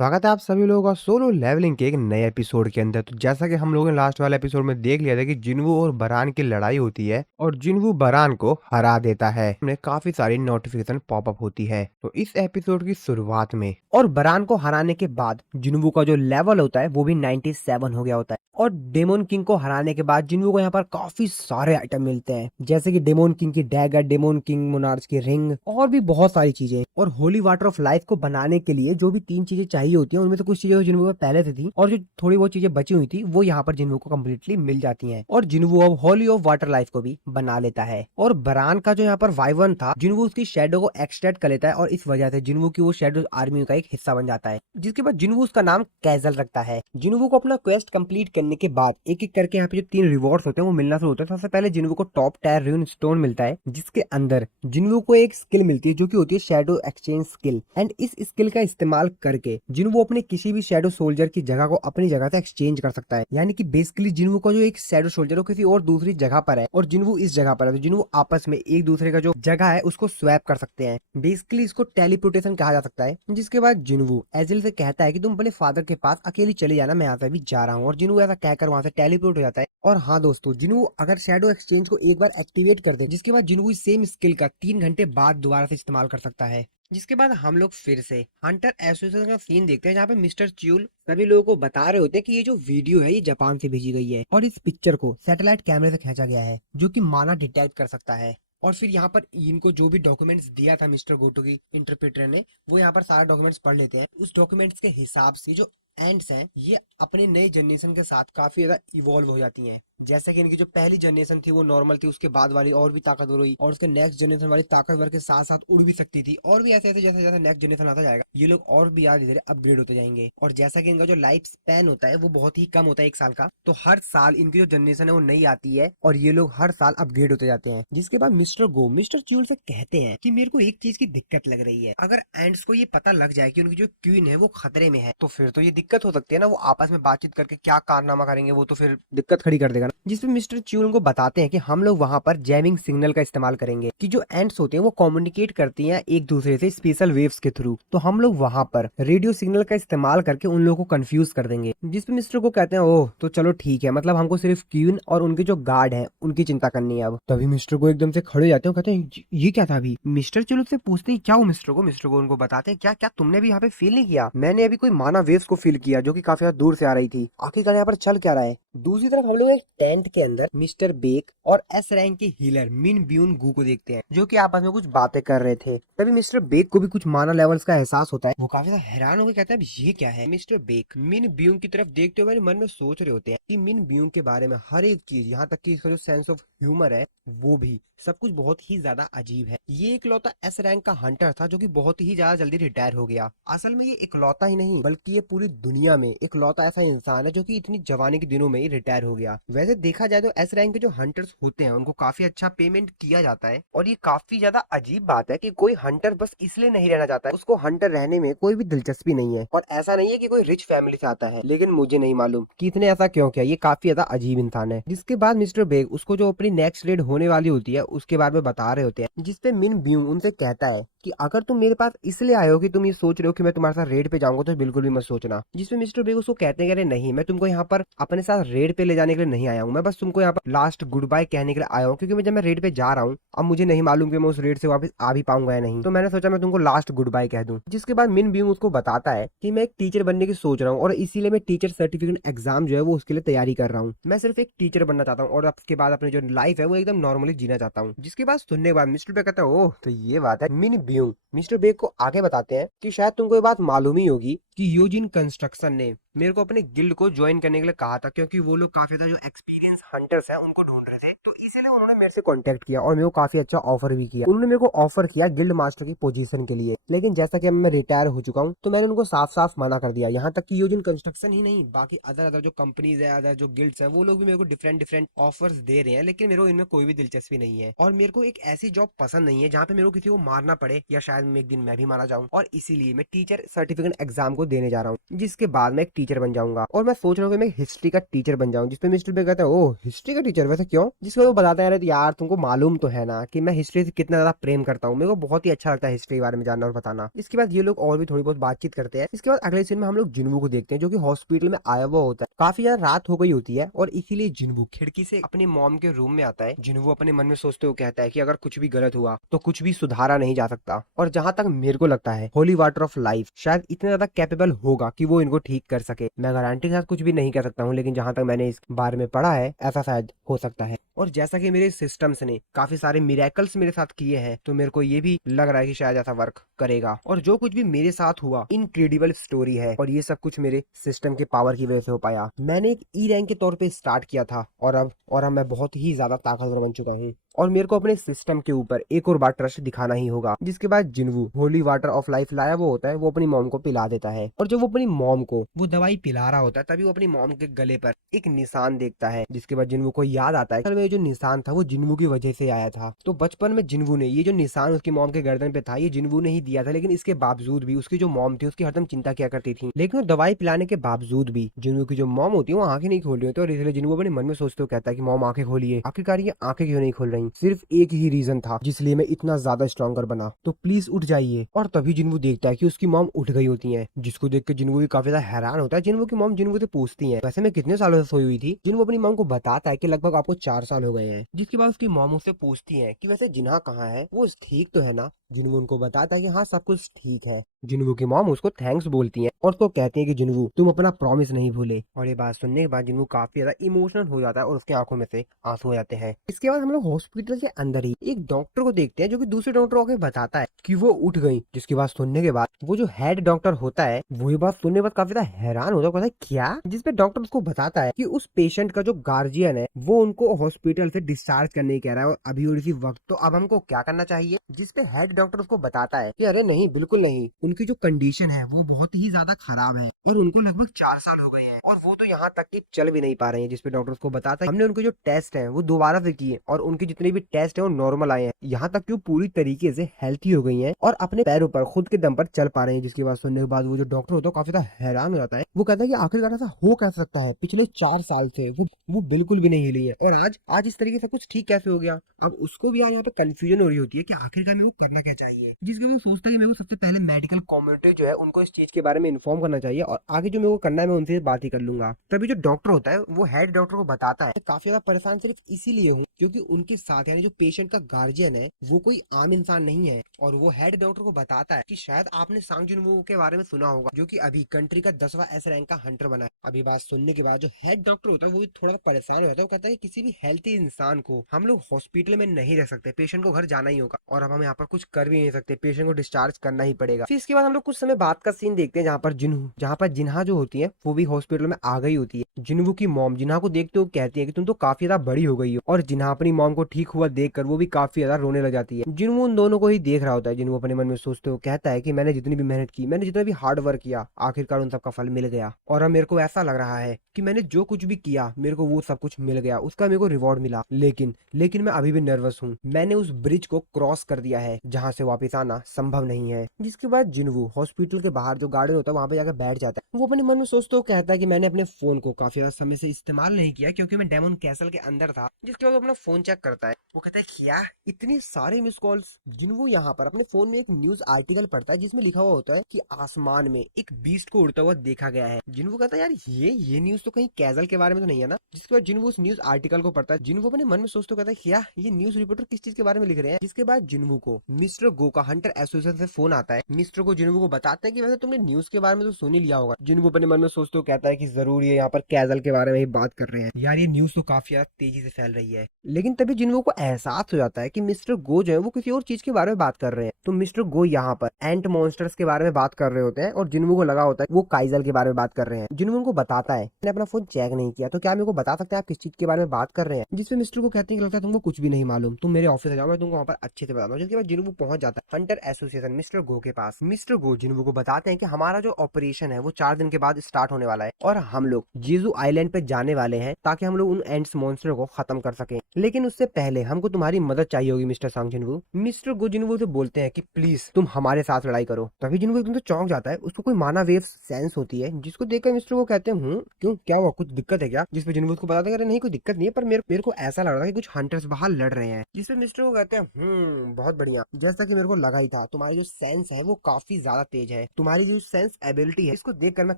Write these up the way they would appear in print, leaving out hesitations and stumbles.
स्वागत है आप सभी लोगों का सोलो लेवलिंग के एक नए एपिसोड के अंदर। तो जैसा कि हम लोगों ने लास्ट वाले एपिसोड में देख लिया था कि जिन्वू और बरान की लड़ाई होती है और जिन्वू बरान को हरा देता है। हमें काफी सारी नोटिफिकेशन पॉपअप होती है। तो इस एपिसोड की शुरुआत में और बरान को हराने के बाद जिन्वू का जो लेवल होता है वो भी 97 हो गया होता है। और डेमोन किंग को हराने के बाद जिन्वू को यहाँ पर काफी सारे आइटम मिलते हैं, जैसे कि डेमोन किंग की डैगर, डेमोन किंग मोनार्च की रिंग और भी बहुत सारी चीजें। और होली वाटर ऑफ लाइफ को बनाने के लिए जो भी 3 चीजें चाहिए होती हैं, उनमें से कुछ चीजें जिन्वू को पहले से थी और जो थोड़ी बहुत चीजें बची हुई थी वो यहाँ पर जिन्वू को कम्प्लीटली मिल जाती हैं। और जिन्वू अब होली ऑफ वाटर लाइफ को भी बना लेता है। और बरान का जो यहाँ पर वाइवन था, जिन्वू उसकी शेडो को एक्सट्रैक्ट कर लेता है और इस वजह से जिन्वू की वो शेडो आर्मी का एक हिस्सा बन जाता है। जिसके बाद जिन्वू उसका नाम कैजल रखता है। जिन्वू को अपना क्वेस्ट कंप्लीट करने के बाद एक एक करके यहाँ पे जो 3 रिवॉर्ड्स होते हैं वो मिलना शुरू होता है। सबसे पहले जिन्वू को टॉप टायर रून स्टोन मिलता है, जिसके अंदर जिन्वू को एक स्किल मिलती है जो कि होती है शेडो एक्सचेंज स्किल। एंड इस स्किल का इस्तेमाल करके जिन्वू अपने किसी भी शेडो सोल्जर की जगह को अपनी जगह से एक्सचेंज कर सकता है। यानी कि बेसिकली जिन्वू का जो एक शेडो सोल्जर हो किसी और दूसरी जगह पर है और जिन्वू इस जगह पर है, तो जिन्वू आपस में एक दूसरे का जो जगह है उसको स्वैप कर सकते हैं। बेसिकली इसको टेलीपोर्टेशन कहा जा सकता है। जिसके बाद जिन्वू एजिल से कहता है कि तुम अपने फादर के पास अकेली चले जाना, मैं यहाँ से अभी जा रहा हूँ। और जिन्वू ऐसा कहकर वहां से टेलीपोर्ट हो जाता है। और हाँ दोस्तों, जिन्वू अगर शेडो एक्सचेंज को एक बार एक्टिवेट कर दे, जिसके बाद जिन्वू सेम स्किल का 3 घंटे बाद दोबारा से इस्तेमाल कर सकता है। जिसके बाद हम लोग फिर से हंटर एसोसिएशन का सीन देखते हैं, जहाँ पे मिस्टर च्यूल सभी लोगों को बता रहे होते हैं कि ये जो वीडियो है ये जापान से भेजी गई है और इस पिक्चर को सैटेलाइट कैमरे से खींचा गया है, जो कि माना डिटेक्ट कर सकता है। और फिर यहाँ पर इनको जो भी डॉक्यूमेंट्स दिया था मिस्टर गोटो की इंटरप्रेटर ने, वो यहाँ पर सारे डॉक्यूमेंट्स पढ़ लेते हैं। उस डॉक्यूमेंट्स के हिसाब से जो एंड्स हैं ये अपने नई जनरेशन के साथ काफी ज्यादा इवॉल्व हो जाती हैं। जैसे कि इनकी जो पहली जनरेशन थी वो नॉर्मल थी, उसके बाद वाली और भी ताकतवर हुई और उसके नेक्स्ट जनरेशन वाली ताकतवर के साथ साथ उड़ भी सकती थी। और भी ऐसे ऐसे जैसे जैसे नेक्स्ट जनरेशन आता जाएगा ये लोग और भी यार धीरे अपग्रेड होते जाएंगे। और जैसा कि इनका जो लाइफ स्पैन होता है वो बहुत ही कम होता है, 1 साल का, तो हर साल इनकी जो जनरेशन है वो नई आती है और ये लोग हर साल अपग्रेड होते जाते हैं। जिसके बाद मिस्टर च्यूल से कहते हैं कि मेरे को एक चीज की दिक्कत लग रही है, अगर एंड्स को ये पता लग जाए कि उनकी जो क्वीन है वो खतरे में है तो फिर तो ये दिक्कत हो सकती है ना, वो आपस में बातचीत करके क्या कारनामा करेंगे, वो तो फिर दिक्कत खड़ी कर देगा ना। जिसपे मिस्टर च्यूल उनको बताते हैं कि हम लोग वहां पर जैमिंग सिग्नल का इस्तेमाल करेंगे, कि जो एंड्स होते हैं वो कम्युनिकेट करती हैं एक दूसरे से स्पेशल वेव्स के थ्रू। तो हम लोग वहां पर रेडियो सिग्नल का इस्तेमाल करके उन लोगों को कंफ्यूज कर देंगे। जिसपे मिस्टर को कहते हैं ओह तो चलो ठीक है, मतलब हमको सिर्फ क्वीन और उनके जो गार्ड हैं उनकी चिंता करनी है। अब तभी मिस्टर को एकदम से खड़े हो जाते हैं, कहते हैं ये क्या था अभी। मिस्टर च्यूल से पूछते हैं क्या हो मिस्टर को उनको बताते हैं क्या क्या तुमने भी यहाँ पे फील नहीं किया, मैंने अभी कोई माना वेव्स को फील किया जो कि काफी ज्यादा दूर से आ रही थी, आखिरकार यहाँ पर चल क्या रहा है। दूसरी तरफ हम लोग एक टेंट के अंदर मिस्टर बेक और एस रैंक के हीलर मिन ब्यून गू को देखते हैं, जो कि आपस में कुछ बातें कर रहे थे। तभी मिस्टर बेक को भी कुछ माना लेवल्स का एहसास होता है। वो काफी ज्यादा हैरान होकर कहता है ये क्या है। मिस्टर बेक मिन ब्यून की तरफ देखते हुए मन में सोच रहे होते हैं कि मिन ब्यून के बारे में हर एक चीज, यहाँ तक कि इसका जो सेंस ऑफ ह्यूमर है वो भी सब कुछ बहुत ही ज्यादा अजीब है। ये इकलौता एस रैंक का हंटर था जो कि बहुत ही ज्यादा जल्दी रिटायर हो गया। असल में ये इकलौता ही नहीं बल्कि ये पूरी दुनिया में इकलौता ऐसा इंसान है जो कि इतनी जवानी के दिनों में ही रिटायर हो गया। वैसे देखा जाए तो एस रैंक के जो हंटर्स होते हैं उनको काफी अच्छा पेमेंट किया जाता है और ये काफी ज्यादा अजीब बात है कि कोई हंटर बस इसलिए नहीं रहना चाहता है, उसको हंटर रहने में कोई भी दिलचस्पी नहीं है। और ऐसा नहीं है कि कोई रिच फैमिली से आता है, लेकिन मुझे नहीं मालूम कि इसने ऐसा क्यों किया। ये काफी ज्यादा अजीब इंसान है। जिसके बाद मिस्टर बेग उसको जो अपनी नेक्स्ट रेड होने वाली होती है उसके बारे में बता रहे होते हैं, जिसपे मिन ब्यूंग उनसे कहता है कि अगर तुम मेरे पास इसलिए आए हो कि तुम ये सोच रहे हो कि मैं तुम्हारे साथ रेड पे जाऊंगा तो बिल्कुल भी मत सोचना। जिसपे मिस्टर बेग उसको कहते हैं कि नहीं, मैं तुमको यहाँ पर अपने साथ रेड पे ले जाने के लिए नहीं आया हूँ, मैं बस तुमको यहाँ पर लास्ट गुड बाय कहने के लिए आया हूँ, क्योंकि मैं जब मैं रेड पे जा रहा हूँ अब मुझे नहीं मालूम कि मैं उस रेड से वापस आ भी पाऊंगा या नहीं, तो मैंने सोचा मैं तुमको लास्ट गुड बाय कह दूं। जिसके बाद मिन ब्यूंग उसको बताता है कि मैं एक टीचर बनने की सोच रहा हूँ और इसीलिए मैं टीचर सर्टिफिकेट एग्जाम जो है वो उसके लिए तैयारी कर रहा हूँ। मैं सिर्फ एक टीचर बनना चाहता हूँ और उसके बाद अपनी जो लाइफ है वो एकदम नॉर्मली जीना चाहता हूँ। जिसके बाद सुनने के बाद मिस्टर बेग कहता है ओह तो ये बात है। मिन ब्यूंग मिस्टर बेग को आगे बताते हैं कि शायद तुमको ये बात मालूम ही होगी कि यूजिन कंस्ट्रक्शन ने मेरे को अपने गिल्ड को ज्वाइन करने के लिए कहा था, क्योंकि वो लोग काफी ज्यादा जो एक्सपीरियंस हंटर्स हैं उनको ढूंढ रहे थे, तो इसीलिए उन्होंने मेरे से कांटेक्ट किया और मेरे को काफी अच्छा ऑफर भी किया। उन्होंने मेरे को ऑफर किया गिल्ड मास्टर की पोजीशन के लिए, लेकिन जैसा कि अब मैं रिटायर हो चुका हूँ तो मैंने उनको साफ साफ मना कर दिया। यहाँ तक कि यूजिन कंस्ट्रक्शन ही नहीं, बाकी अदर अदर जो कंपनीज है, अदर जो गिल्ड्स हैं, वो लोग भी मेरे को डिफरेंट डिफरेंट ऑफर्स दे रहे हैं, लेकिन मेरे को इनमें कोई भी दिलचस्पी नहीं है। और मेरे को एक ऐसी जॉब पसंद नहीं है जहाँ पे मेरे को किसी को मारना पड़े या शायद एक दिन मैं भी मारा जाऊँ, और इसीलिए मैं टीचर सर्टिफिकेट एग्जाम को देने जा रहा हूँ, जिसके बाद मैं एक टीचर बन जाऊंगा और मैं सोच रहा हूँ कि मैं हिस्ट्री का टीचर बन जाऊँ। जिसपे मिस्टर बे कहता है ओह हिस्ट्री का टीचर, वैसे क्यों? जिसको वो बताता है यार तुमको मालूम तो है ना कि मैं हिस्ट्री से कितना ज्यादा प्रेम करता हूँ, मेरे को बहुत ही अच्छा लगता है हिस्ट्री के बारे में जानना और बताना। इसके बाद ये लोग और भी थोड़ी बहुत बातचीत करते हैं। इसके बाद अगले सीन में हम लोग जिन्वू को देखते हैं जो कि हॉस्पिटल में आया हुआ होता है। काफी ज्यादा रात हो गई होती है और इसीलिए जिन्वू खिड़की से अपने मॉम के रूम में आता है। जिन्वू अपने मन में सोचते हुए कहता है कि अगर कुछ भी गलत हुआ तो कुछ भी सुधारा नहीं जा सकता, और जहां तक मेरे को लगता है होली वाटर ऑफ लाइफ शायद इतना ज्यादा कैपेबल होगा कि वो इनको ठीक कर सके। मैं गारंटी के साथ कुछ भी नहीं कह सकता हूँ, लेकिन जहां तक मैंने इस बारे में पढ़ा है ऐसा शायद हो सकता है। और जैसा कि मेरे सिस्टम्स ने काफी सारे मिरेकल्स मेरे साथ किए हैं, तो मेरे को ये भी लग रहा है कि शायद ऐसा वर्क करेगा। और जो कुछ भी मेरे साथ हुआ इनक्रेडिबल स्टोरी है, और ये सब कुछ मेरे सिस्टम के पावर की वजह से हो पाया। मैंने एक ई रैंक के तौर पे स्टार्ट किया था और अब मैं बहुत ही ज्यादा ताकतवर बन चुका हूँ, और मेरे को अपने सिस्टम के ऊपर एक और बार ट्रस्ट दिखाना ही होगा। जिसके बाद जिन्वू होली वाटर ऑफ लाइफ लाया वो होता है, वो अपनी मॉम को पिला देता है। और जब वो अपनी मॉम को वो दवाई पिला रहा होता है तभी वो अपनी मॉम के गले पर एक निशान देखता है। जिसके बाद जिन्वू को याद आता है कि जो निशान था वो जिन्वू की वजह से आया था। तो बचपन में जिन्वू ने ये जो निशान उसकी मॉम के गर्दन पे था ये जिन्वू ने ही दिया था, लेकिन इसके बावजूद भी उसकी जो मॉम थी उसकी हरदम चिंता किया करती थी। लेकिन दवाई पिलाने के बावजूद भी जिन्वू की जो मॉम होती है वो आंखें नहीं खोल रही होती, और इसलिए जिन्वू अपने मन में सोचते हुए कहता है कि मॉम आंखें खोलिए। आखिरकार ये आंखें क्यों नहीं खोल रही? सिर्फ एक ही रीजन था जिसलिए मैं इतना ज्यादा स्ट्रॉन्गर बना, तो प्लीज उठ जाइए। और तभी जिन्वू देखता है कि उसकी मॉम उठ गई होती है, जिसको देख के जिन्वू भी काफी ज्यादा हैरान होता है। जिन्वू की मॉम जिन्वू से पूछती है वैसे मैं कितने सालों से सोई हुई थी? जिन्वू अपनी मॉम को बताता है कि लगभग आपको 4 साल हो गए हैं। जिसके बाद उसकी मॉम उससे पूछती है कि वैसे जिन्हा कहाँ है, वो ठीक तो है ना? जिन्वू उनको बताता है कि हाँ सब कुछ ठीक है। जिन्वू की मॉम उसको थैंक्स बोलती है और उसको कहती है कि जिन्वू तुम अपना प्रॉमिस नहीं भूले। और ये बात सुनने के बाद जिन्वू काफी ज्यादा इमोशनल हो जाता है और उसकी आंखों में से आंसू आ जाते हैं। इसके बाद हम लोग हॉस्पिटल के अंदर ही एक डॉक्टर को देखते हैं जो कि दूसरे डॉक्टर को बताता है कि वो उठ गई। जिसकी बात सुनने के बाद वो जो हेड डॉक्टर होता है वो ये बात सुनने के बाद काफी ज्यादा हैरान होता है, कहता है क्या? जिसपे डॉक्टर उसको बताता है कि उस पेशेंट का जो गार्जियन है वो उनको हॉस्पिटल से डिस्चार्ज करने कह रहा है और अभी और इसी वक्त, तो अब हमको क्या करना चाहिए? जिसपे हेड डॉक्टर उसको बताता है कि अरे नहीं बिल्कुल नहीं, उनकी जो कंडीशन है वो बहुत ही ज्यादा खराब है और उनको लगभग 4 साल हो गए हैं और वो तो यहाँ तक कि चल भी नहीं पा रहे हैं। जिसपे डॉक्टर उसको बताता है हमने उनके जो टेस्ट है वो दोबारा से किए और उनके जितने भी टेस्ट है वो नॉर्मल आए हैं, यहाँ तक कि वो पूरी तरीके से हेल्थी हो गई है और अपने पैरों पर खुद के दम पर चल पा रहे हैं। जिसकी बात सुनने के बाद वो जो डॉक्टर होता है काफी ज्यादा हैरान हो जाता है। वो कहता है कि आखिरकार ऐसा हो कैसे सकता है? पिछले 4 साल से वो बिल्कुल भी नहीं हिली है और आज इस तरीके से कुछ ठीक कैसे हो गया? अब उसको भी यार यहाँ पे कंफ्यूजन हो रही होती है कि आखिरकार मेरे को करना क्या चाहिए। जिसके वो सोचता है कि मेरे को सबसे पहले मेडिकल कम्युनिटी जो है उनको इस चीज के बारे में इन्फॉर्म करना चाहिए और आगे जो मेरे को करना है मैं उनसे बात ही कर लूंगा। तभी जो डॉक्टर होता है वो हेड डॉक्टर को बताता है काफी ज्यादा परेशान सिर्फ इसीलिए हूँ क्योंकि उनके साथ यानी जो पेशेंट का गार्जियन है वो कोई आम इंसान नहीं है। और वो हेड डॉक्टर को बताता है कि शायद आपने सांग जुनवो के बारे में सुना होगा जो कि अभी कंट्री का 10वां एस रैंक का हंटर बना है। अभी बात सुनने के बाद जो हेड डॉक्टर होता है वो भी थोड़ा परेशान हो जाता है। वो कहता है कि किसी भी हेल्थी इंसान को हम लोग हॉस्पिटल में नहीं रख सकते, पेशेंट को घर जाना ही होगा और अब हम यहाँ पर कुछ कर भी नहीं सकते, पेशेंट को डिस्चार्ज करना ही पड़ेगा। फिर इसके बाद हम लोग कुछ समय बाद का सीन देखते हैं जहाँ पर जिन्हा जो होती है वो भी हॉस्पिटल में आ गई होती है। जिन्हू की मॉम जिन्हा को देखते हुए कहती है कि तुम तो काफी ज्यादा बड़ी हो गई हो, और जिन्हा अपनी मॉम को ठीक हुआ देखकर वो भी काफी ज्यादा रोने लग जाती है। जिन्हू उन दोनों को ही देख रहा होता है। जिन्हू अपने मन में सोचते हुए कहता है कि मैंने जितनी भी मेहनत की, मैंने जितना भी हार्ड वर्क किया, आखिरकार उन सब का फल मिल गया और अब मेरे को ऐसा लग रहा है कि मैंने जो कुछ भी किया मेरे को वो सब कुछ मिल गया, उसका मेरे को रिवॉर्ड मिला। लेकिन मैं अभी भी नर्वस हूँ। मैंने उस ब्रिज को क्रॉस कर दिया है जहाँ से वापस आना संभव नहीं है। जिसके बाद जिन्हू हॉस्पिटल के बाहर जो गार्डन होता है वहाँ पे जाकर बैठ जाता है। वो अपने मन में सोचते हुए कहता है कि मैंने अपने फोन को काफी ज्यादा समय से इस्तेमाल नहीं किया क्योंकि मैं डेमन कैसल के अंदर था। जिसके बाद अपना फोन चेक करता है। वो कहता है क्या इतनी सारे मिस कॉल्स? जिन्हू यहाँ पर अपने फोन में एक न्यूज आर्टिकल पढ़ता है जिसमें लिखा हुआ होता है कि आसमान में एक बीस्ट को उड़ता हुआ देखा गया है। जिन्हू कहता है यार ये न्यूज तो कहीं कैजल के बारे में तो नहीं है ना? जिसके बाद जिन्हू उस न्यूज आर्टिकल को पढ़ता है। जिन्हू अपने मन में सोचते कहता है क्या ये न्यूज रिपोर्टर किस चीज के बारे में लिख रहे हैं। जिसके बाद जिन्हू को मिस्टर गो का हंटर एसोसिएशन से फोन आता है। मिस्टर गो जिन्हू को बताते हैं कि वैसे तुमने न्यूज के बारे में तो सुन ही लिया होगा। जिन्हू अपने मन में सोचते हो कहता है कि जरूर ये यहाँ पर कैजल के बारे में ही बात कर रहे हैं। यार ये न्यूज तो काफी तेजी से फैल रही है। लेकिन तभी जिन्हू को एहसास हो जाता है कि मिस्टर गो जो है वो किसी और चीज के बारे में बात कर रहे हैं। तो मिस्टर गो यहाँ पर एंट मॉन्स्टर्स के बारे में बात कर रहे होते हैं और जिन्हू को लगा होता है वो काइजल के बारे में बात कर रहे हैं। जिन्हू उनको बताता है मैंने अपना फोन चेक नहीं किया, तो क्या मेरे को बता सकते हैं आप किस चीज के बारे में बात कर रहे हैं? जिसपे मिस्टर को कहते हैं कि लगता है तुमको कुछ भी नहीं मालूम, तुम मेरे ऑफिस आ जाओ, मैं तुमको वहाँ पर अच्छे से बताता हूँ। जिसके बाद जिन्वू पहुंच जाता है हंटर एसोसिएशन मिस्टर गो के पास। मिस्टर गो जिन्वू को बताते हैं कि हमारा जो ऑपरेशन है वो 4 दिन के बाद स्टार्ट होने वाला है और हम लोग जीजू आइलैंड पे जाने वाले हैं ताकि हम लोग उन एंड्स मॉन्स्टर को खत्म कर सके। लेकिन उससे पहले हमको तुम्हारी मदद चाहिए होगी मिस्टर सांग जिन्वू। मिस्टर गो जिन्वू से बोलते हैं कि प्लीज तुम हमारे साथ लड़ाई करो। तभी जिन्वू एकदम से चौंक जाता है, उसको कोई माना वेव सेंस होती है जिसको देखकर मिस्टर को कहते हैं क्यों, क्या हुआ, कुछ दिक्कत है क्या? जिसपे जिन्वू को बताते हैं नहीं कोई दिक्कत नहीं है, पर मेरे को ऐसा लग रहा है कि कुछ हंटर्स बाहर लड़ रहे हैं। जिसपे मिस्टर को कहते हैं बहुत बढ़िया, जैसा कि मेरे को लगा ही था, तुम्हारी जो सेंस है वो काफी ज्यादा तेज है, तुम्हारी जो सेंस एबिलिटी है इसको देखकर मैं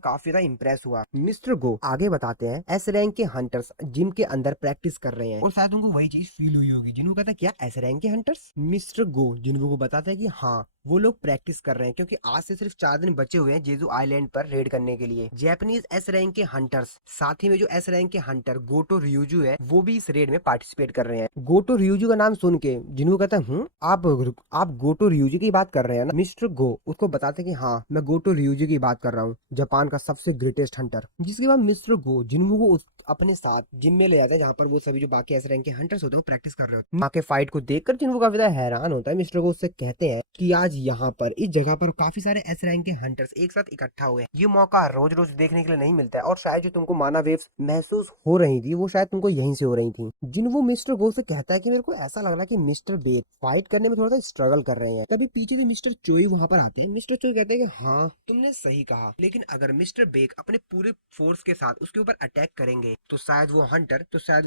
काफी ज्यादा इंप्रेस हुआ। मिस्टर गो आगे बताते हैं एस रैंक के हंटर्स जिम के अंदर प्रैक्टिस कर रहे हैं और शायद उनको वही चीज फील हुई होगी। जिन्होंने कहता है क्या एस रैंक के हंटर्स? मिस्टर गो जिन्हों को बताता है कि हाँ वो लोग प्रैक्टिस कर रहे हैं क्योंकि आज से सिर्फ 4 दिन बचे हुए हैं जेजू आइलैंड पर रेड करने के लिए। जैपनीज एस रैंक के हंटर्स साथ ही में जो एस रैंक के हंटर गोटो रियूजू है वो भी इस रेड में पार्टिसिपेट कर रहे हैं। गोटो रियूजू का नाम सुन के जिन्हों कहता है आप गोटो रियूजू की बात कर रहे हैं ना? मिस्टर गो उसको बताते कि हाँ मैं गोटो रियूजू की बात कर रहा हूँ, जापान का सबसे ग्रेटेस्ट हंटर। जिसके बाद मिस्टर गो जिन्हों को अपने साथ जिम में ले जाता है जहाँ पर वो सभी जो बाकी एस रैंक के हंटर्स होते हैं वो प्रैक्टिस कर रहे होते हैं। वहाँ के फाइट को देखकर जिन्हों काफी ज्यादा हैरान होता है। मिस्टर गो उससे कहते हैं कि आज यहाँ पर इस जगह पर काफी सारे एस रैंक के हंटर्स एक साथ इकट्ठा हुए हैं, ये मौका रोज रोज देखने के लिए नहीं मिलता है और शायद जो तुमको माना वेव्स महसूस हो रही थी वो शायद तुमको यहीं से हो रही थी। जिन्हों मिस्टर गो से कहता है कि मेरे को ऐसा लग रहा है कि मिस्टर बेग फाइट करने में थोड़ा सा स्ट्रगल कर रहे हैं। तभी पीछे से मिस्टर चोई वहाँ पर आते हैं। मिस्टर चोई कहते हैं कि हाँ तुमने सही कहा, लेकिन अगर मिस्टर बेग अपने पूरे फोर्स के साथ उसके ऊपर अटैक करेंगे तो शायद वो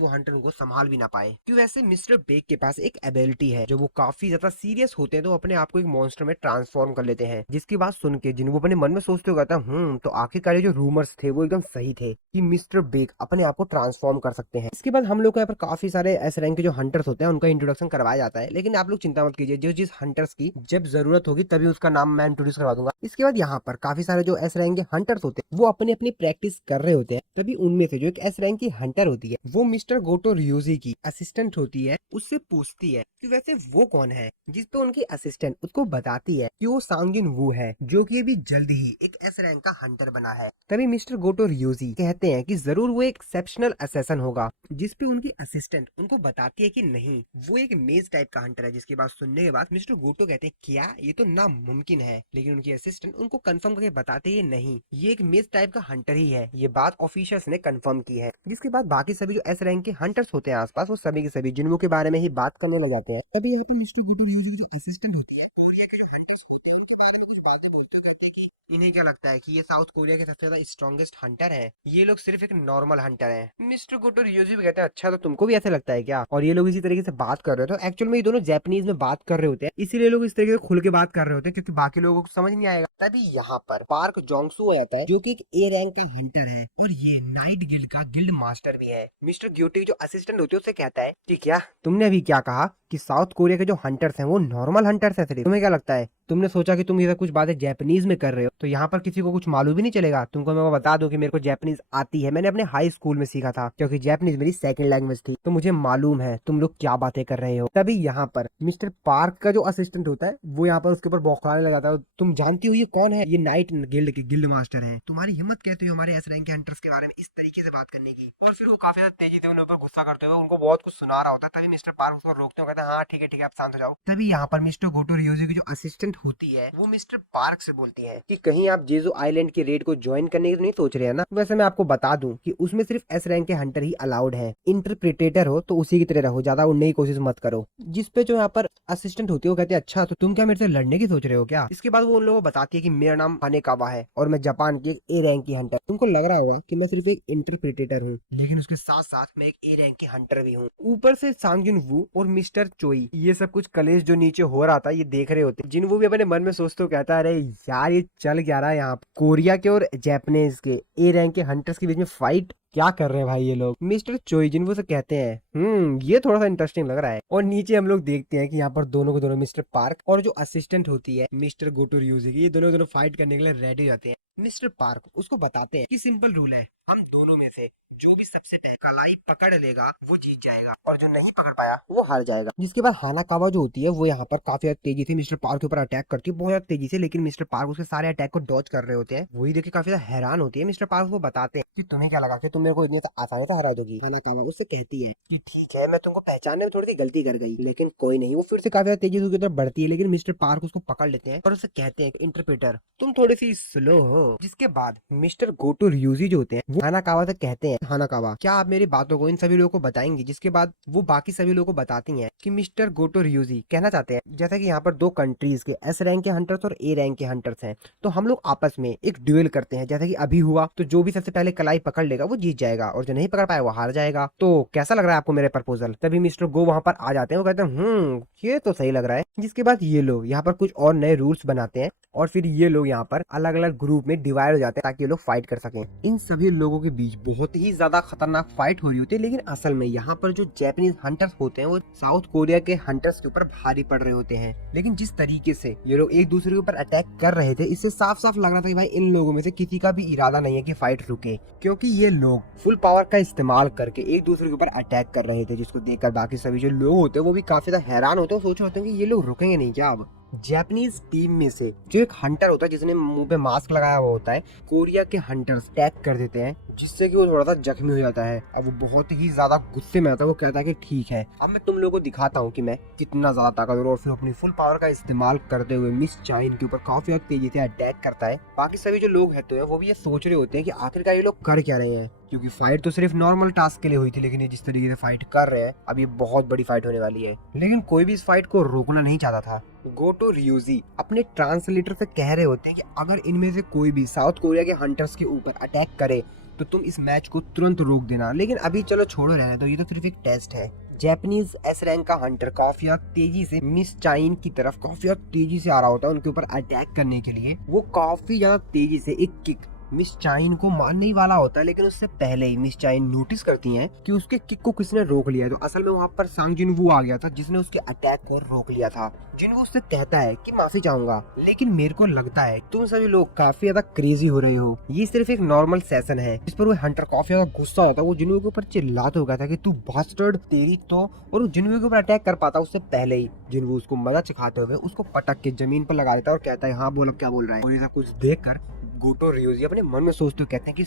हंटर उनको संभाल भी ना पाए। क्यों? वैसे मिस्टर बेग के पास एक एबिलिटी है जो वो काफी ज्यादा सीरियस होते हैं तो अपने आप को एक मॉन्स्टर में ट्रांसफॉर्म कर लेते हैं। जिसकी बात सुन के जिन्हों अपने मन में सोचते हो कहता तो आखिरकार जो रूमर्स थे वो एकदम सही थे कि मिस्टर बेग अपने आप को ट्रांसफॉर्म कर सकते हैं। इसके बाद हम लोग को यहाँ पर काफी सारे एस रैंक के जो हंटर्स होते हैं उनका इंट्रोडक्शन करवाया जाता है, लेकिन आप लोग चिंता मत कीजिए, जो जिस हंटर्स की जब जरूरत होगी तभी उसका नाम मैं इंट्रोड्यूस करवा दूंगा। इसके बाद यहाँ पर काफी सारे जो एस रैंक के हंटर्स होते हैं वो अपनी अपनी प्रैक्टिस कर रहे होते हैं। तभी उनमें से जो एक एस रैंक की हंटर होती है वो मिस्टर गोटो रियोजी की असिस्टेंट होती है, उससे पूछती है कि वैसे वो कौन है, जिसपे उनकी असिस्टेंट उसको बताती है कि वो सांगिन वू है जो कि अभी जल्द ही एक एस रैंक का हंटर बना है। तभी मिस्टर गोटो रियोजी कहते हैं कि जरूर वो एक एक्सेप्शनल असैसिन होगा, जिसपे उनकी असिस्टेंट उनको बताती है कि नहीं वो एक मेज टाइप का हंटर है। जिसकी बात सुनने के बाद मिस्टर गोटो कहते हैं क्या ये तो नामुमकिन है, लेकिन उनकी असिस्टेंट उनको कंफर्म करके बताते हैं नहीं ये एक मेज टाइप का हंटर ही है, ये बात ऑफिशियल्स ने कंफर्म की है। जिसके बाद बाकी सभी जो एस रैंक के हंटर्स होते हैं आसपास वो सभी के सभी जिन्हों के बारे में ही बात करने लग जाते हैं। तभी यहाँ पे मिस्टर गोटो रियोजी की जो असिस्टेंट होती है कोरिया के जो हंटर्स होते हैं उनके बारे में कुछ बातें बोलते हैं कि इन्हें क्या लगता है कि ये साउथ कोरिया के सबसे ज्यादा स्ट्रॉन्गेस्ट हंटर है, ये लोग सिर्फ एक नॉर्मल हंटर है। मिस्टर गोटो रियोजी भी कहते हैं अच्छा तो तुमको भी ऐसा लगता है क्या? और ये लोग इसी तरीके से बात कर रहे हो तो एक्चुअल में ये दोनों जापानीज में बात कर रहे होते हैं, इसीलिए लोग इस तरीके से खुल के बात कर रहे होते हैं क्योंकि बाकी लोगों को समझ नहीं आएगा। तभी यहाँ पर पार्क जोंगसू आ जाता है जो कि एक ए रैंक का हंटर है और ये नाइट गिल्ड का गिल्ड मास्टर भी है। मिस्टर ग्योटी जो असिस्टेंट होती है उससे कहता है कि क्या तुमने अभी क्या कहा कि साउथ कोरिया के जो हंटर्स हैं वो नॉर्मल हंटर्स हैं? सिर्फ तुम्हें क्या लगता है, तुमने सोचा कि तुम ये कुछ बातें जापानीज में कर रहे हो तो यहाँ पर किसी को कुछ मालूम भी नहीं चलेगा? तुमको मैं बता दूं कि मेरे को जापानीज आती है, मैंने अपने हाई स्कूल में सीखा था क्योंकि जापानीज मेरी सेकंड लैंग्वेज थी, तो मुझे मालूम है तुम लोग क्या बातें कर रहे हो। तभी यहाँ पर मिस्टर पार्क का जो असिस्टेंट होता है वो यहाँ पर उसके ऊपर बौखलाने लगा था, तुम जानती हो ये कौन है? ये नाइट गिल्ड के गिल्ड मास्टर है, तुम्हारी हिम्मत कहते हो हमारे एस रैंक के हंटर्स के बारे में इस तरीके से बात करने की? और फिर वो काफी ज्यादा तेजी से उनके ऊपर गुस्सा करते हुए उनको बहुत कुछ सुना रहा होता है। तभी मिस्टर पार्क उसको रोकते हुए कहते हैं हाँ ठीक है आप शांत हो जाओ। तभी यहाँ पर मिस्टर गोटो रियोजी की जो असिस्टेंट होती है वो मिस्टर पार्क से बोलती है कि कहीं आप जेजो आइलैंड के रेड को ज्वाइन करने की तो नहीं सोच रहे हैं ना? वैसे मैं आपको बता दूं कि उसमें सिर्फ एस रैंक के हंटर ही अलाउड है, इंटरप्रिटेटर हो तो उसी की तरह रहो, ज्यादा उड़ने की कोशिश मत करो। जिसपे जो यहाँ पर असिस्टेंट होती है वो कहते हैं अच्छा तो तुम क्या मेरे से लड़ने की सोच रहे हो क्या? इसके बाद वो उन लोगों को बताती है कि मेरा नाम हानेकावा है और मैं जापान की एक ए रैंक की हंटर। तुमको लग रहा होगा कि मैं सिर्फ एक इंटरप्रिटेटर हूँ, लेकिन उसके साथ साथ मैं एक ए रैंक की हंटर भी हूँ। ऊपर से सांगिन वू और मिस्टर चोई ये सब कुछ कलेश जो नीचे हो रहा था ये देख रहे होते, जिन वो भी अपने मन में सोचते हो कहता है अरे यार ये चल क्या रहा है यहाँ कोरिया के और जापानीज के ए रैंक के हंटर्स के बीच में फाइट क्या कर रहे हैं भाई ये लोग। मिस्टर चोई जिन वो से कहते हैं ये थोड़ा सा इंटरेस्टिंग लग रहा है। और नीचे हम लोग देखते हैं कि यहाँ पर दोनों को दोनों मिस्टर पार्क और जो असिस्टेंट होती है मिस्टर गोटो रियोजी की ये दोनों फाइट करने के लिए रेडी हो जाते हैं। मिस्टर पार्क उसको बताते हैं कि सिंपल रूल है, हम दोनों में से जो भी सबसे पहले कलाई पकड़ लेगा वो जीत जाएगा और जो नहीं पकड़ पाया वो हार जाएगा। जिसके बाद हानाकावा जो होती है वो यहाँ पर काफी ज्यादा तेजी से मिस्टर पार्क के ऊपर अटैक करती है, बहुत ज्यादा तेजी से, लेकिन मिस्टर पार्क उसके सारे अटैक को डॉज कर रहे होते हैं। वही देख के काफी ज्यादा हैरान होती है। मिस्टर पार्क को बताते हैं कि तुम्हें क्या लगा कि तुम मेरे को इतनी आसानी से हरा दोगी। हानाकावा उससे कहती है कि ठीक है, मैं तुमको पहचानने में थोड़ी सी गलती कर गई, लेकिन कोई नहीं। वो फिर से काफी ज्यादा तेजी से उसकी तरफ बढ़ती है, लेकिन मिस्टर पार्क उसको पकड़ लेते हैं और उससे कहते हैं इंटरप्रेटर तुम थोड़ी सी स्लो हो। जिसके बाद मिस्टर गोटो ryuji जो होते हैं वो हानाकावा से कहते हैं, हानाकावा क्या आप मेरी बातों को इन सभी लोगों को बताएंगे। जिसके बाद वो बाकी सभी लोगों को बताती हैं कि मिस्टर गोटो ryuji कहना चाहते हैं जैसा कि यहाँ पर दो कंट्रीज के एस रैंक के हंटर्स और ए रैंक के हंटर्स हैं, तो हम लोग आपस में एक ड्यूएल करते हैं जैसा कि अभी हुआ। तो जो भी सबसे पहले कलाई पकड़ लेगा वो जीत जाएगा और जो नहीं पकड़ पाया वो हार जाएगा। तो कैसा लग रहा है आपको मेरे प्रपोजल। तभी मिस्टर गो वहां पर आ जाते हैं, वो कहते हैं ये तो सही लग रहा है। जिसके बाद ये लोग यहाँ पर कुछ और नए रूल्स बनाते हैं और फिर ये लोग यहाँ पर अलग अलग ग्रुप में डिवाइड हो जाते हैं ताकि ये लोग फाइट कर सकें। इन सभी लोगों के बीच बहुत ही ज्यादा खतरनाक फाइट हो रही होती है, लेकिन असल में यहाँ पर जो जैपनीज हंटर्स होते हैं वो साउथ कोरिया के हंटर्स के ऊपर भारी पड़ रहे होते हैं। लेकिन जिस तरीके से ये लोग एक दूसरे के ऊपर अटैक कर रहे थे, इससे साफ साफ लग रहा था कि भाई इन लोगों में से किसी का भी इरादा नहीं है कि फाइट रुके, क्योंकि ये लोग फुल पावर का इस्तेमाल करके एक दूसरे के ऊपर अटैक कर रहे थे। जिसको देखकर बाकी सभी जो लोग होते हैं वो भी काफी ज्यादा हैरान होते हैं, सोच रहे होते हैं कि ये लोग रुकेंगे नहीं क्या। अब जैपनीज टीम में से जो एक हंटर होता है जिसने मुंह पे मास्क लगाया हुआ होता है, कोरिया के हंटर्स अटैक कर देते हैं जिससे कि वो थोड़ा सा जख्मी हो जाता है। अब वो बहुत ही ज्यादा गुस्से में आता है, वो कहता है कि ठीक है अब मैं तुम लोगों को दिखाता हूँ कि मैं कितना ज्यादा ताकतवर। और फिर अपनी फुल पावर का इस्तेमाल करते हुए मिस चाइन के ऊपर काफी ज्यादा तेजी से अटैक करता है। बाकी सभी जो लोग हैं वो भी ये सोच रहे होते हैं कि आखिरकार ये लोग कर क्या रहे हैं, क्योंकि फाइट तो सिर्फ नॉर्मल टास्क के लिए हुई थी, लेकिन ये जिस तरीके से फाइट कर रहे हैं अब ये बहुत बड़ी फाइट होने वाली है। लेकिन कोई भी इस फाइट को रोकना नहीं चाहता था। गोटो ryuji अपने ट्रांसलेटर से कह रहे होते हैं कि अगर इनमें से कोई भी साउथ कोरिया के हंटर्स के ऊपर अटैक करे तो तुम इस मैच को तुरंत रोक देना। लेकिन अभी चलो छोड़ो रहने दो, ये तो सिर्फ एक टेस्ट है। जैपनीज एस रैंक का हंटर काफी तेजी से मिस चाइन की तरफ काफी तेजी से आ रहा होता है उनके ऊपर अटैक करने के लिए। वो काफी ज्यादा तेजी से एक किक मिस चाइन को मारने ही वाला होता है, लेकिन उससे पहले ही मिस चाइन नोटिस करती हैं कि उसके किक को किसने रोक लिया है। तो असल में वहाँ पर सांग जिनवू आ गया था जिसने उसके अटैक को रोक लिया था। जिनवू उससे कहता है कि माफी चाहूंगा, लेकिन मेरे को लगता है तुम सभी लोग काफी ज्यादा क्रेजी हो रहे हो, ये सिर्फ एक नॉर्मल सेशन है। इस पर वो हंटर काफी ज्यादा गुस्सा होता है, वो जिनवू के ऊपर चिल्लाते हो गया था कि तू बास्टर्ड तेरी तो, और वो जिनवू के ऊपर अटैक कर पाता उससे पहले ही जिनवू उसको मदद सिखाते हुए उसको पटक के जमीन पर लगा देता है और कहता है हाँ बोल अब क्या बोल रहा है। और ये सब कुछ देख कर गोटो ryuji अपने मन में सोचते हुए कहते हैं कि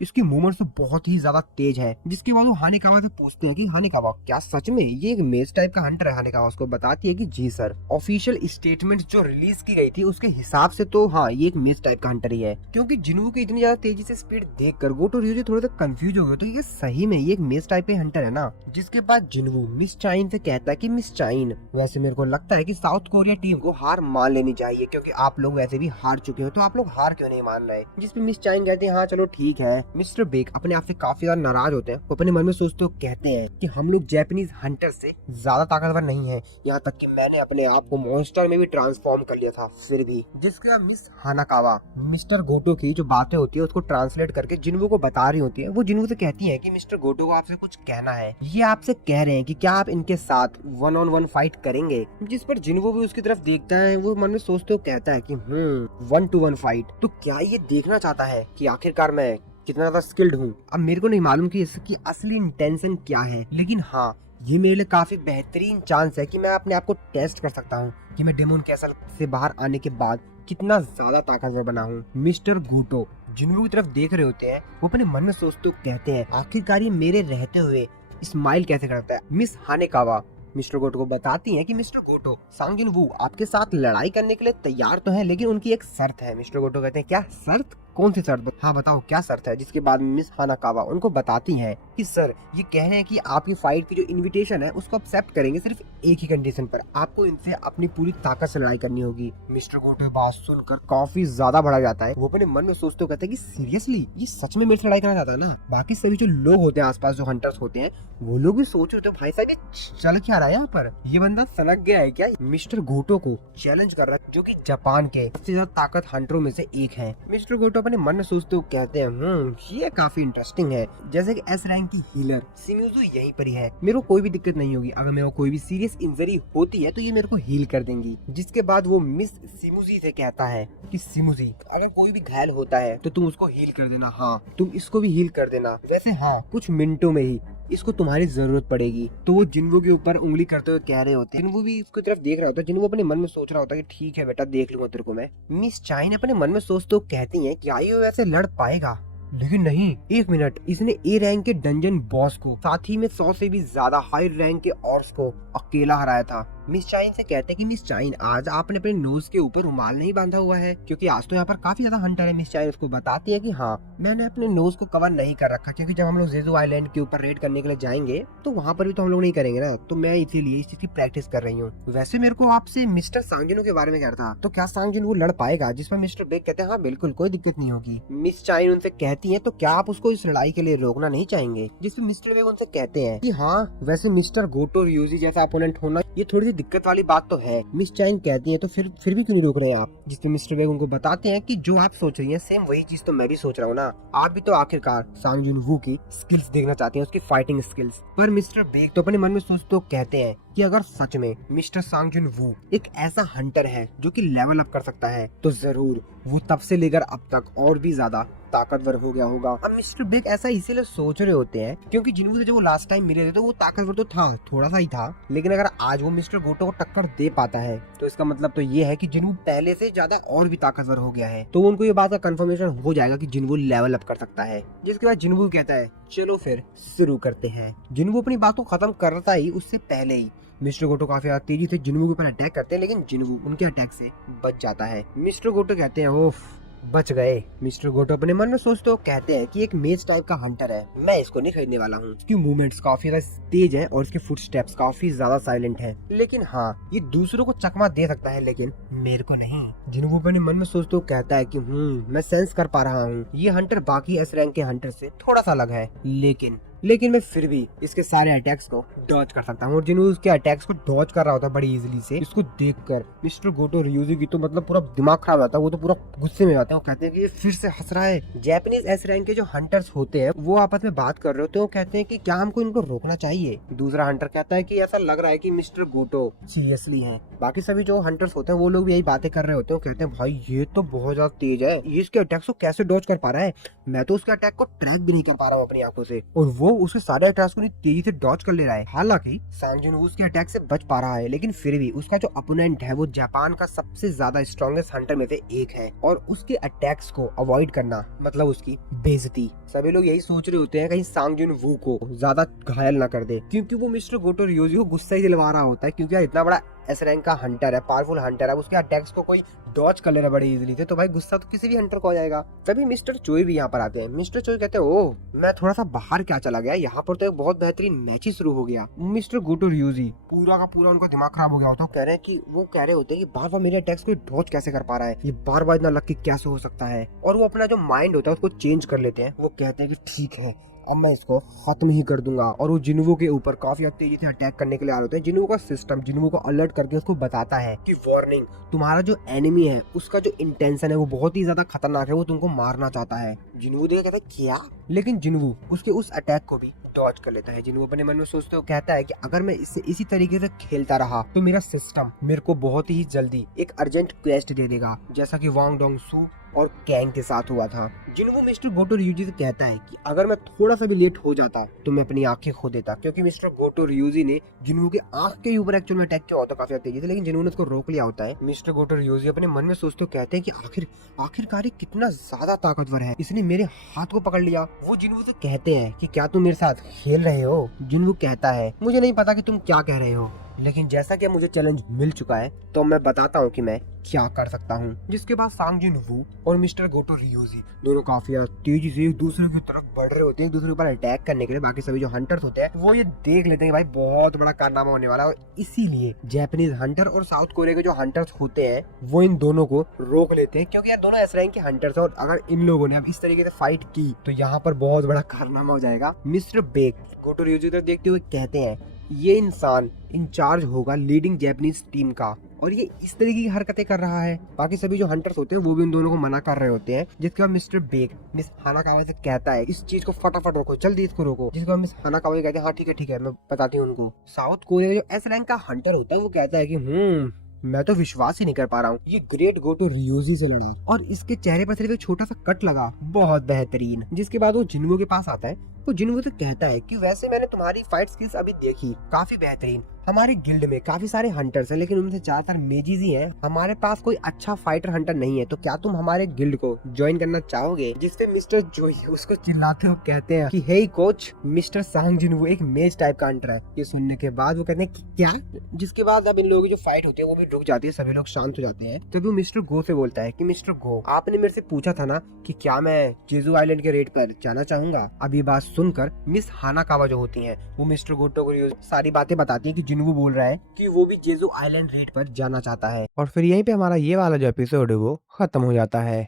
इसकी मूवमेंट्स तो बहुत ही ज्यादा तेज है। जिसके बाद वो हानेकावा से पूछते हैं कि हानेकावा क्या सच में ये एक मेज टाइप का हंटर है। हानेकावा उसको बताती है कि जी सर, ऑफिशियल स्टेटमेंट जो रिलीज की गई थी उसके हिसाब से तो हाँ ये एक मेज टाइप का हंटर ही है। क्योंकि जिनवू की इतनी ज्यादा तेजी से स्पीड देखकर गोटो ryuji थोड़ा सा कंफ्यूज हो गए, तो ये सही में ये एक मेज टाइप का हंटर है ना। जिसके बाद जिनवू मिस चाइन से कहता है कि मिस चाइन, वैसे मेरे को लगता है कि साउथ कोरिया टीम को हार मान लेनी चाहिए, क्योंकि आप लोग वैसे भी हार चुके हो, तो आप लोग हार क्यों नहीं मान रहे। जिसपे मिस चाइन कहते हैं हाँ चलो ठीक है। मिस्टर बेक अपने आप से काफी ज्यादा नाराज होते हैं, वो अपने मन में सोचते हुए कहते हैं कि हम लोग जैपनीज हंटर से ज्यादा ताकतवर नहीं है, यहाँ तक कि मैंने अपने आप को मॉन्स्टर में भी ट्रांसफॉर्म कर लिया था फिर भी। जिसके बाद मिस हानाकावा मिस्टर गोटो की जो बातें होती है उसको ट्रांसलेट करके जिनवू को बता रही होती है। वो जिनवू से कहती है कि मिस्टर गोटो को आपसे कुछ कहना है, ये आपसे कह रहे हैं कि क्या आप इनके साथ 1-on-1 फाइट करेंगे। जिस पर जिनवू भी उसकी तरफ देखता है, वो मन में सोचते हुए कहता है कि 1-to-1 फाइट, तो क्या ये देखना चाहता है कि आखिरकार मैं कितना ज्यादा स्किल्ड हूँ। अब मेरे को नहीं मालूम कि इसकी असली इंटेंशन क्या है, लेकिन हाँ ये मेरे लिए काफी बेहतरीन चांस है कि मैं अपने आप को टेस्ट कर सकता हूँ कि मैं डेमोन कैसल से बाहर आने के बाद कितना ज्यादा ताकतवर बना हूँ। मिस्टर गोटो जिनवू की तरफ देख रहे होते हैं, वो अपने मन में सोचते हुए कहते हैं आखिरकार ये मेरे रहते हुए स्माइल कैसे करता है। मिस हानेकावा मिस्टर गोटो को बताती हैं कि मिस्टर गोटो, सांग जिनवू आपके साथ लड़ाई करने के लिए तैयार तो है, लेकिन उनकी एक शर्त है। मिस्टर गोटो कहते हैं क्या शर्त, कौन सी शर्त, हाँ बताओ क्या शर्त है। जिसके बाद मिस हानाकावा उनको बताती हैं कि सर ये कह रहे हैं कि आपकी फाइट की जो इनविटेशन है उसको एक्सेप्ट करेंगे सिर्फ एक ही कंडीशन पर, आपको इनसे अपनी पूरी ताकत से लड़ाई करनी होगी। मिस्टर गोटो बात सुनकर काफी ज्यादा भड़क जाता है, वो अपने मन में सोचते कहते हैं कि सीरियसली ये सच में मेरे से लड़ाई करना चाहता है ना। बाकी सभी जो लोग होते हैं आसपास जो हंटर्स होते हैं वो लोग भी सोच रहे होते हैं भाई साहब ये चल क्या रहा है यहाँ पर, ये बंदा सनक गया है क्या। मिस्टर गोटो को चैलेंज कर रहा है जो कि जापान के सबसे ज्यादा ताकत हंटरों में से एक है। मिस्टर गोटो अपने मन में सोचते हुए कहते हैं ये काफी इंटरेस्टिंग है। जैसे कि एस रैंक रैंक की हीलर शिमिज़ु यहीं पर ही है, मेरे को कोई भी दिक्कत नहीं होगी, अगर मेरे को कोई भी सीरियस इंजरी होती है तो ये मेरे को हील कर देंगी। जिसके बाद वो मिस शिमुजी से कहता है कि शिमुजी अगर कोई भी घायल होता है तो तुम उसको हील कर देना, हाँ तुम इसको भी हील कर देना, वैसे हाँ कुछ मिनटों में ही इसको तुम्हारी जरूरत पड़ेगी। तो वो जिन्वो के ऊपर उंगली करते हुए कह रहे होते हैं, जिन्वो भी इसकी तरफ देख रहा होता है, जिन्वो अपने मन में सोच रहा होता है कि ठीक है बेटा देख लूंगा तेरे को मैं। मिस चाइन अपने मन में सोचते हुए कहती है कि आइयो वैसे लड़ पाएगा, लेकिन नहीं, एक मिनट, इसने ए रैंक के डंजन बॉस को साथ ही में 100 से भी ज्यादा हाई रैंक के ऑर्स को अकेला हराया था। मिस चाइन से कहते हैं कि मिस चाइन आज आपने अपने नोज के ऊपर रुमाल नहीं बांधा हुआ है, क्योंकि आज तो यहाँ पर काफी ज्यादा हंटर है। मिस चाइन उसको बताती है कि हाँ मैंने अपने नोज को कवर नहीं कर रखा, क्योंकि जब हम लोग जेजू आइलैंड के ऊपर रेड करने के लिए जाएंगे तो वहाँ पर भी तो हम लोग नहीं करेंगे ना, तो मैं इसीलिए इस चीज की प्रैक्टिस कर रही हूँ। वैसे मेरे को आपसे मिस्टर सांगजिन के बारे में कह रहा था, तो क्या सांगजिन वो लड़ पाएगा? जिस पर मिस्टर बेग कहते हैं हाँ बिल्कुल कोई दिक्कत नहीं होगी। मिस चाइन उनसे कहती है तो क्या आप उसको इस लड़ाई के लिए रोकना नहीं चाहेंगे? जिसपे मिस्टर बेग उनसे कहते हैं कि हाँ वैसे मिस्टर गोटो रियूजी जैसा अपोनेंट होना ये थोड़ी सी दिक्कत वाली बात तो है। मिस चाइन कहती है तो फिर भी क्यों नहीं रोक रहे हैं आप? जिसपे मिस्टर बेग उनको बताते हैं कि जो आप सोच रही हैं सेम वही चीज तो मैं भी सोच रहा हूँ ना, आप भी तो आखिरकार सांग जुन वू की स्किल्स देखना चाहते हैं, उसकी फाइटिंग स्किल्स। पर मिस्टर बेग तो अपने मन में सोचते कहते हैं कि अगर सच में मिस्टर सांग जुन वू एक ऐसा हंटर है जो कि लेवल अप कर सकता है तो जरूर वो तब से लेकर अब तक और भी ज्यादा ताकतवर हो गया होगा। अब मिस्टर बेग ऐसा इसीलिए सोच रहे होते हैं क्योंकि जिन्वू से जब वो लास्ट टाइम मिले थे तो वो ताकतवर तो था, थोड़ा सा ही था, लेकिन अगर आज वो मिस्टर गोटो को टक्कर दे पाता है तो इसका मतलब तो ये है कि जिन्वू पहले से ज्यादा और भी ताकतवर हो गया है। तो उनको ये बात का कंफर्मेशन हो जाएगा कि जिन्वू लेवल अप कर सकता है। जिसके बाद जिन्वू कहता है चलो फिर शुरू करते हैं। जिन्वू अपनी बात को खत्म करता ही उससे पहले ही मिस्टर गोटो काफी ज्यादा तेजी से जिन्वू के ऊपर अटैक करते हैं, लेकिन जिन्वू उनके अटैक से बच जाता है। मिस्टर गोटो कहते हैं ओफ बच गए। मिस्टर गोटो अपने मन में सोचते हो कहते हैं कि एक मेज टाइप का हंटर है, मैं इसको नहीं खरीदने वाला हूँ। इसकी मूवमेंट्स काफी ज्यादा तेज है और इसके फुटस्टेप्स काफी ज्यादा साइलेंट है, लेकिन हाँ ये दूसरों को चकमा दे सकता है लेकिन मेरे को नहीं। जिन्वू अपने मन में सोचते हो कहता है कि मैं सेंस कर पा रहा हूँ ये हंटर बाकी एस रैंक के हंटर से थोड़ा सा अलग है, लेकिन मैं फिर भी इसके सारे अटैक्स को डॉज कर सकता हूँ। और जिन्होंने उसके अटैक्स को डॉज कर रहा होता बड़ी इजीली से, इसको देखकर मिस्टर गोटो रियूजी की तो मतलब पूरा दिमाग खराब होता है, वो तो पूरा गुस्से में आता है। वो कहते हैं कि ये फिर से हंस रहा है। जापानीज एस रैंक के जो हंटर्स होते हैं वो आपस में बात कर रहे होते हैं, वो कहते हैं कि क्या हमको इनको रोकना चाहिए। दूसरा हंटर कहता है कि ऐसा लग रहा है कि मिस्टर गोटो सीरियसली है। बाकी सभी जो हंटर्स होते हैं वो लोग भी यही बातें कर रहे होते हैं। वो कहते हैं भाई ये तो बहुत ज्यादा तेज है, ये इसके अटैक्स को कैसे डॉज कर पा रहा है, मैं तो उसके अटैक को ट्रैक भी नहीं कर पा रहा हूँ अपनी आंखों से, और वो उसके सारे अटैक्स को तेजी से डॉज कर ले रहा है। हालांकि सांग जुन वू उसके अटैक से बच पा रहा है, लेकिन फिर भी उसका जो अपोनेंट है वो जापान का सबसे ज्यादा स्ट्रॉन्गेस्ट हंटर में से एक है, और उसके अटैक्स को अवॉइड करना मतलब उसकी बेइज्जती। सभी लोग यही सोच रहे होते हैं कहीं सांग जुन वू को ज्यादा घायल ना कर दे, क्योंकि वो मिस्टर गोटो रियोजी को गुस्सा ही दिलवा रहा होता है, क्योंकि इतना बड़ा एस रैंक का हंटर है, पावरफुल हंटर है, उसके अटैक्स को कोई डॉज कर ले रहा है बड़ी इजीली से, तो भाई गुस्सा तो किसी भी हंटर को आ जाएगा। तभी मिस्टर चोई भी यहाँ पर आते हैं। मिस्टर चोई कहते हैं ओ मैं थोड़ा सा बाहर क्या चला गया, यहाँ पर तो एक बहुत बेहतरीन मैच ही शुरू हो गया। मिस्टर गोटो रियूजी पूरा का पूरा उनका दिमाग खराब हो गया होता है। कह रहे हैं कि वो कह रहे होते हैं कि बार बार मेरे अटैक्स को डॉज कैसे कर पा रहा है, ये बार बार इतना लकी कैसे हो सकता है, और वो अपना जो माइंड होता है उसको चेंज कर लेते हैं। वो कहते हैं कि ठीक है अब मैं इसको खत्म ही कर दूंगा, और वो जिन्वू के ऊपर काफी तेजी से अटैक करने के लिए आ रहे होते हैं। जिन्वू का सिस्टम जिन्वू को अलर्ट करके उसको बताता है कि वार्निंग, तुम्हारा जो एनिमी है उसका जो इंटेंशन है वो बहुत ही ज्यादा खतरनाक है, वो तुमको मारना चाहता है। जिन्वू देखा कहता है क्या, लेकिन जिन्वू उसके उस अटैक को भी डॉज कर लेता है। जिन्वू अपने मन में सोचते हुए कहता है कि अगर मैं इससे इसी तरीके से खेलता रहा तो मेरा सिस्टम मेरे को बहुत ही जल्दी एक अर्जेंट क्वेस्ट दे देगा, जैसा कि वांग डोंग सू और कैंग के साथ हुआ था। जिन्वू मिस्टर गोटो रियूजी से कहता है कि अगर मैं थोड़ा सा भी लेट हो जाता तो मैं अपनी आंखें खो देता, क्योंकि मिस्टर गोटो रियूजी ने जिन्वू के आंख के ऊपर एक्चुअल में अटैक किया होता काफी तेजी से, लेकिन जिन्वू ने उसको रोक लिया होता है। मिस्टर गोटो रियूजी अपने मन में सोचते हुए कहते हैं कि आखिरकार कितना ज्यादा ताकतवर है, इसने मेरे हाथ को पकड़ लिया। वो जिन्वू से कहते हैं कि क्या तुम मेरे साथ खेल रहे हो? जिन्वू कहता है मुझे नहीं पता कि तुम क्या कह रहे हो, लेकिन जैसा कि मुझे चैलेंज मिल चुका है तो मैं बताता हूँ कि मैं क्या कर सकता हूँ। जिसके बाद सांग जुन वू और मिस्टर गोटो रियोजी दोनों काफी तेजी से एक दूसरे की तरफ बढ़ रहे होते हैं, एक दूसरे के ऊपर अटैक करने के लिए। बाकी सभी जो हंटर्स होते हैं वो ये देख लेते हैं भाई बहुत बड़ा कारनामा होने वाला है, और इसीलिए जापानीज हंटर और साउथ कोरिया के जो हंटर्स होते हैं वो इन दोनों को रोक लेते हैं, क्योंकि यार दोनों एस रैंक के हंटर्स हैं, और अगर इन लोगों ने अब इस तरीके से फाइट की तो यहाँ पर बहुत बड़ा कारनामा हो जाएगा। मिस्टर बेग गोटो रियोजी देखते हुए कहते हैं ये इंसान इंचार्ज होगा लीडिंग जापानीज टीम का, और ये इस तरीके की हरकतें कर रहा है। बाकी सभी जो हंटर्स होते हैं वो भी उन दोनों को मना कर रहे होते हैं, जिसके बाद मिस्टर बेक मिस हानाकावा से कहता है इस चीज को फटाफट रोको, जल्दी इसको रोको। जिसके बाद मिस हानाकावा कहते हैं हाँ ठीक है मैं बताती हूँ उनको। साउथ कोरिया का जो एस रैंक का हंटर होता है वो कहता है कि मैं तो विश्वास ही नहीं कर पा रहा हूँ, ये ग्रेट गोटो रियोजी से लड़ा और इसके चेहरे पर सिर्फ एक छोटा सा कट लगा, बहुत बेहतरीन। जिसके बाद वो जिन्वू के पास आता है, तो जिन्वू तो कहता है कि वैसे मैंने तुम्हारी फाइट स्किल्स अभी देखी, काफी बेहतरीन। हमारे गिल्ड में काफी सारे हंटर्स हैं, लेकिन उनमें से ज्यादातर मेजिज ही हैं। हमारे पास कोई अच्छा फाइटर हंटर नहीं है, तो क्या तुम हमारे गिल्ड को ज्वाइन करना चाहोगे? जिसपे मिस्टर जोई उसको चिल्लाते हुए कहते हैं कि हे कोच, मिस्टर सांग जिन्वू एक मेज टाइप का हंटर है। ये सुनने के बाद वो कहते हैं कि क्या? जिसके बाद अब इन लोगों की जो फाइट होती है वो भी रुक जाती है, सभी लोग शांत हो जाते हैं। तभी वो मिस्टर गो से बोलता है कि मिस्टर गो, आपने मेरे से पूछा था ना कि क्या मैं जेजू आइलैंड के रेड पर जाना चाहूंगा। अब ये बात सुनकर मिस हानाकावा जो होती हैं वो मिस्टर गोटो को सारी बातें बताती है कि जिन्वू बोल रहा है कि वो भी जेजू आइलैंड रेड पर जाना चाहता है। और फिर यहीं पे हमारा ये वाला जो एपिसोड है वो खत्म हो जाता है।